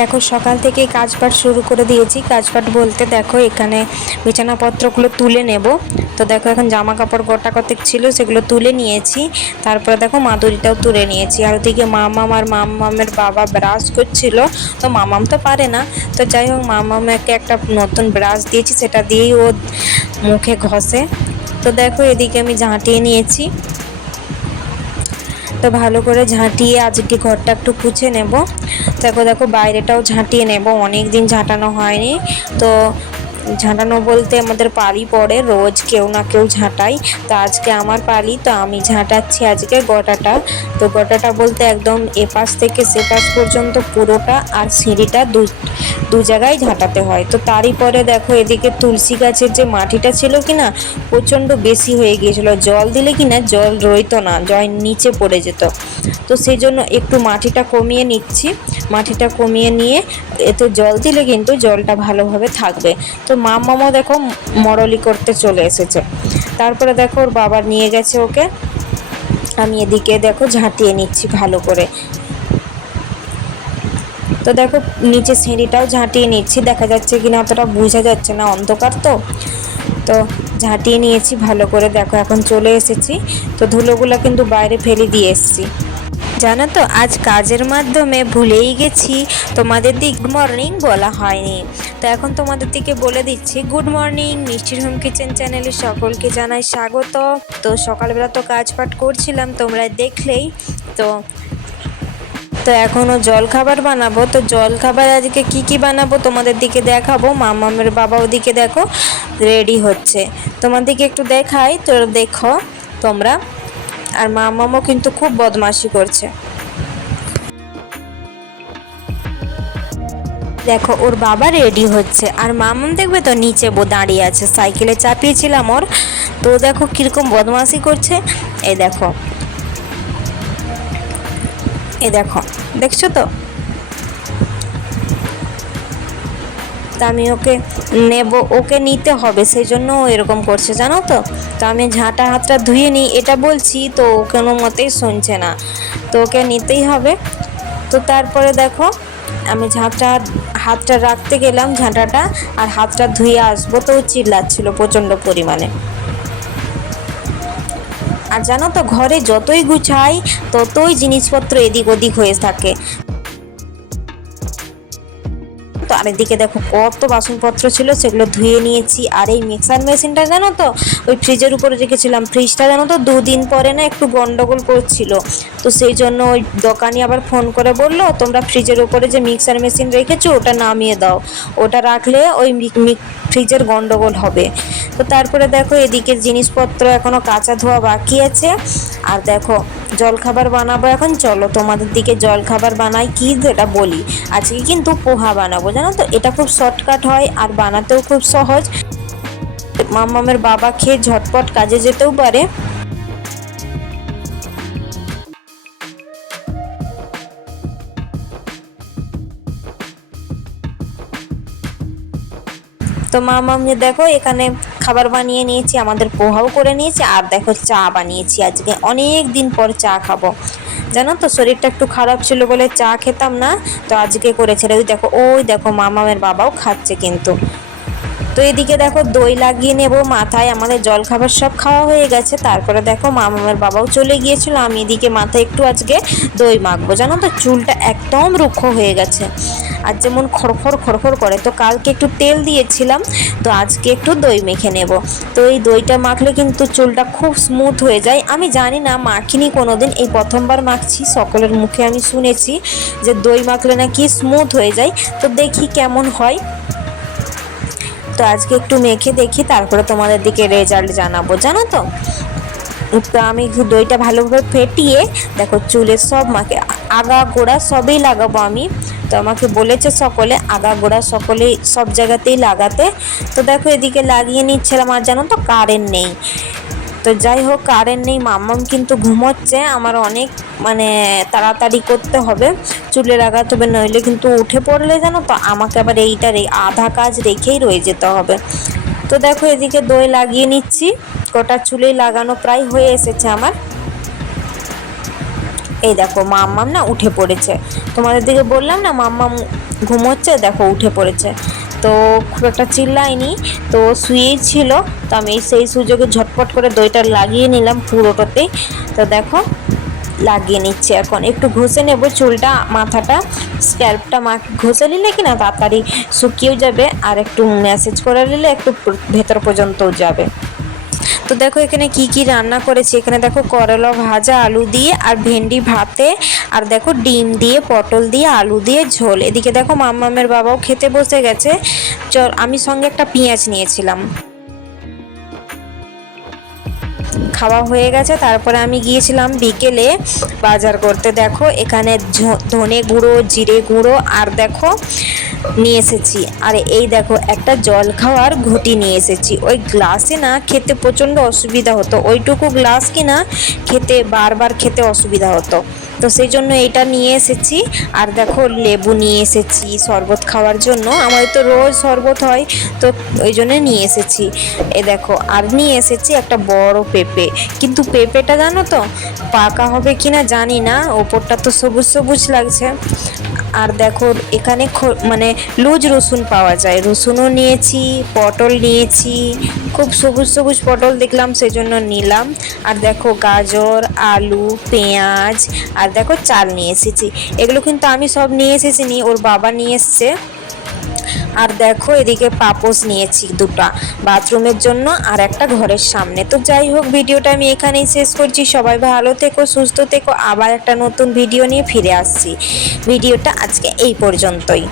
দেখো সকাল থেকেই কাজবাজ শুরু করে দিয়েছি। কাজবাজ বলতে দেখো এখানে বিছানাপত্রগুলো তুলে নেব। তো দেখো এখন জামা কাপড় গোটা কতক ছিল সেগুলো তুলে নিয়েছি। তারপরে দেখো মাদুরিটাও তুলে নিয়েছি। আর ওদিকে মামাম আর মামামের বাবা ব্রাশ করছিল। তো মামাম তো পারে না, তো যাই হোক মামামকে একটা নতুন ব্রাশ দিয়েছি, সেটা দিয়েই ও মুখে ঘষে। তো দেখো এদিকে আমি ঝাঁটিয়ে নিয়েছি। তো ভালো করে ঝাঁটিয়ে আজকে ঘরটা একটু পুছে নেব। দেখো দেখো বাইরেটাও ঝাঁটিয়ে নেব, অনেক দিন ঝাঁটানো হয়নি। তো ঝাঁটানো বলতে আমাদের পালি পড়ে, রোজ কেউ না কেউ ঝাঁটাই। তো আজকে আমার পালি, তো আমি ঝাঁটাচ্ছি আজকে গোটাটা। তো গোটাটা বলতে একদম এপাশ থেকে সেপাশ পর্যন্ত পুরোটা, আর সিঁড়িটা দু জায়গায় ঝাঁটাতে হয়। তো তারই পরে দেখো এদিকে তুলসী গাছের যে মাটিটা ছিল কি না, প্রচণ্ড বেশি হয়ে গিয়েছিল। জল দিলে কি না জল রইতো না, জল নিচে পড়ে যেত। তো সেই জন্য একটু মাটিটা কমিয়ে নিচ্ছি। মাটিটা কমিয়ে নিয়ে এতে জল দিলে কিন্তু জলটা ভালোভাবে থাকবে। তো মামাও দেখো মরলি করতে চলে এসেছে। তারপরে দেখো ওর বাবা নিয়ে গেছে ওকে। আমি এদিকে দেখো ঝাঁটিয়ে নিচ্ছি ভালো করে। তো দেখো নিচে সিঁড়িটাও ঝাঁটিয়ে নিচ্ছি, দেখা যাচ্ছে কিনা অতটা বোঝা যাচ্ছে না, অন্ধকার তো। তো ঝাঁটিয়ে নিয়েছি ভালো করে। দেখো এখন চলে এসেছি। তো ধুলোগুলো কিন্তু বাইরে ফেলে দিয়ে এসেছি। জানো তো আজ কাজের মাধ্যমে ভুলেই গেছি তোমাদের দিক গুড মর্নিং বলা হয়নি। তো এখন তোমাদের দিকে বলে দিচ্ছি গুড মর্নিং। মিষ্টির হোম কিচেন চ্যানেলে সকলকে জানাই স্বাগত। তো সকালবেলা তো কাজপাট করছিলাম, তোমরা দেখলেই। তো তো এখনও জলখাবার বানাবো। তো জলখাবার আজকে কি বানাবো তোমাদের দিকে দেখাবো। মামামের বাবা ওদিকে দেখো রেডি হচ্ছে, তোমাদেরকে একটু দেখাই, তো দেখো তোমরা। আর মামামও কিন্তু খুব বদমাশি করছে। দেখো ওর বাবা রেডি হচ্ছে, আর মামাম দেখবে তো নিচে দাঁড়িয়ে আছে, সাইকেলে চাপিয়েছিলাম ওর। তো দেখো কিরকম বদমাশি করছে। এই দেখো, এই দেখো, দেখছো তো। তা আমি ওকে নেব, ওকে নিতে হবে, সেই জন্য ও এরকম করছে জানো তো। তো আমি ঝাঁটা হাতটা ধুয়ে নিই এটা বলছি, তো ও কোনো মতেই শুনছে না। তো ওকে নিতেই হবে। তো তারপরে দেখো আমি হাতটা রাখতে গেলাম ঝাঁটাটা, আর হাতটা ধুয়ে আসবো, তো ও চিল্লাচ্ছিল প্রচণ্ড পরিমাণে। আর জানো তো ঘরে যতই গুছাই ততই জিনিসপত্র এদিক ওদিক হয়ে থাকে। তো আরেকদিকে দেখো কত বাসনপত্র ছিল, সেগুলো ধুয়ে নিয়েছি। আর এই মিক্সার মেশিনটা জানো তো ওই ফ্রিজের উপরে রেখেছিলাম, ফ্রিজটা জানো তো 2 দিন পরে না একটু গন্ডগোল করছিল। তো সেই জন্য ওই দোকানি আবার ফোন করে বললো তোমরা ফ্রিজের উপরে যে মিক্সার মেশিন রেখেছো ওটা নামিয়ে দাও, ওটা রাখলে ওই ফ্রিজের গন্ডগোল হবে। তো তারপরে দেখো এদিকে জিনিসপত্র এখনও কাঁচা ধোয়া বাকি আছে। আর দেখো জলখাবার বানাবো এখন, চলো তোমাদের দিকে জলখাবার বানাই কি যেটা বলি। আজকে কিন্তু পোহা বানাবো জানো তো, এটা খুব শর্টকাট হয় আর বানাতেও খুব সহজ। মামামের বাবা খেয়ে ঝটপট কাজে যেতেও পারে। তো মামামকে দেখো এখানে খাবার বানিয়ে নিয়েছি, আমাদের পোহাও করে নিয়েছি, আর দেখো চা বানিয়েছি। আজকে অনেক দিন পর চা খাবো জানো তো, শরীরটা একটু খারাপ ছিল বলে চা খেতাম না, তো আজকে করেছে। ওই দেখো মামামের বাবাও খাচ্ছে কিন্তু। তো এদিকে দেখো দই লাগিয়ে নেব মাথায়, আমাদের জলখাবার সব খাওয়া হয়ে গেছে। তারপরে দেখো মামামের বাবাও চলে গিয়েছিল, আমি এদিকে মাথায় একটু আজকে দই মাখবো জানো তো, চুলটা একদম রুক্ষ হয়ে গেছে আর যেমন খড়খড় করে। তো কালকে একটু তেল দিয়েছিলাম, তো আজকে একটু দই মেখে নেব। তো এই দইটা মাখলে কিন্তু চুলটা খুব স্মুথ হয়ে যায়। আমি জানি না, মাখিনি কোনোদিন, এই প্রথমবার মাখছি। সকলের মুখে আমি শুনেছি যে দই মাখলে নাকি স্মুথ হয়ে যায়, তো দেখি কেমন হয়। তো আজকে একটু মেখে দেখি, তারপরে তোমাদের দিকে রেজাল্ট জানাবো জানো তো। তো আমি দইটা ভালোভাবে ফেটিয়ে দেখো চুলের সব মাকে আগা গোড়া সবই লাগাবো আমি। তো আমাকে বলেছে সকলে আগা গোড়া সকলেই সব জায়গাতেই লাগাতে। তো দেখো এদিকে লাগিয়ে নিচ্ছিলাম। আর জানো তো কারেন্ট নেই, তো যাই হোক কারেন্ট নেই, মাম্মাম কিন্তু ঘুমোচ্ছে। আমার অনেক তাড়াতাড়ি করতে হবে, চুলে লাগাতে হবে, নইলে কিন্তু উঠে পড়লে জানো তো আমাকে আবার এইটার আধা কাজ রেখেই রয়ে যেতে হবে। তো দেখো এদিকে দই লাগিয়ে নিচ্ছি, গোটা চুলেই লাগানো প্রায় হয়ে এসেছে আমার। এই দেখো মাম্মাম না উঠে পড়েছে, তোমাদের দিকে বললাম না মাম্মাম ঘুমোচ্ছে, দেখো উঠে পড়েছে। তো খুব একটা চিল্লাইনি, তো শুয়েই ছিল, তো আমি সেই সুযোগে ঝটপট করে দইটা লাগিয়ে নিলাম পুরোটাতেই। তো দেখো লাগিয়ে নিচ্ছে, এখন একটু ঘষে নেব চুলটা, মাথাটা, স্ক্যাল্পটা ঘষে নিলে কি না তাড়াতাড়ি শুকিয়েও যাবে, আর একটু ম্যাসেজ করে নিলে একটু ভেতর পর্যন্তও যাবে। তো দেখো এখানে কি কি রান্না করেছি, এখানে দেখো করলা ভাজা আলু দিয়ে, আর ভেন্ডি ভাতে, আর দেখো ডিম দিয়ে, পটল দিয়ে, আলু দিয়ে ঝোল। এদিকে দেখো মাম্মামের বাবাও খেতে বসে গেছে। চল, আমি সঙ্গে একটা পেঁয়াজ নিয়েছিলাম। খাওয়া হয়ে গেছে, তারপরে আমি গিয়েছিলাম বিকেলে বাজার করতে। দেখো এখানে ধনে গুঁড়ো, জিরে গুঁড়ো, আর দেখো নিয়ে এসেছি। আর এই দেখো একটা জল খাওয়ার ঘটি নিয়ে এসেছি। ওই গ্লাসে না খেতে প্রচণ্ড অসুবিধা হতো, ওইটুকু গ্লাস কিনা খেতে বারবার খেতে অসুবিধা হতো, তো সেই জন্য এটা নিয়ে এসেছি। আর দেখো লেবু নিয়ে এসেছি শরবত খাওয়ার জন্য, আমাদের তো রোজ শরবত হয়, তো ওই জন্য নিয়ে এসেছি। এ দেখো আর নিয়ে এসেছি একটা বড় পেঁপে, কিন্তু পেঁপেটা জানো তো পাকা হবে কিনা জানি না, ওপরটা তো সবুজ সবুজ লাগছে। আর দেখো এখানে মানে লুজ রসুন পাওয়া যায়, রসুনও নিয়েছি, পটল নিয়েছি, খুব সবুজ সবুজ পটল দেখলাম সেই জন্য নিলাম। আর দেখো গাজর, আলু, পেঁয়াজ, আর দেখো চাল নিয়ে এসেছি। এগুলো কিন্তু আমি সব নিয়ে এসেছি নি, ওর বাবা নিয়ে এসছে। আর দেখো এদিকে পাপোশ নিয়েছি দুটা, বাথরুমের জন্য আর একটা ঘরের সামনে। তো যাই হোক, ভিডিওটা আমি এখানেই শেষ করছি। সবাই ভালো থেকো, সুস্থ থেকো, আবার একটা নতুন ভিডিও নিয়ে ফিরে আসছি। ভিডিওটা আজকে এই পর্যন্তই।